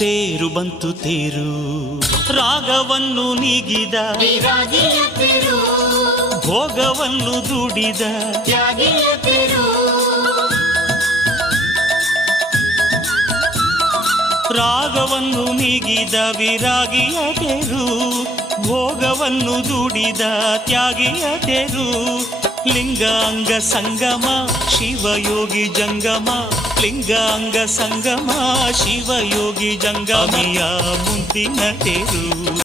ತೇರು ಬಂತು ತೇರು ರಾಗವನ್ನು ನೀಗಿದ ಭೋಗವನ್ನು ದುಡಿದ ರಾಗವನ್ನು ನೀಗಿದ ವಿರಾಗಿಯ ತೇರು ಭೋಗವನ್ನು ದುಡಿದ ತ್ಯಾಗಿಯ ತೇರು ಲಿಂಗಾಂಗ ಸಂಗಮ ಶಿವಯೋಗಿ ಜಂಗಮ ಲಿಂಗಾಂಗ ಸಂಗಮ ಶಿವಯೋಗಿ ಜಂಗಮಿಯ ಮುಂದಿನ ತೇರು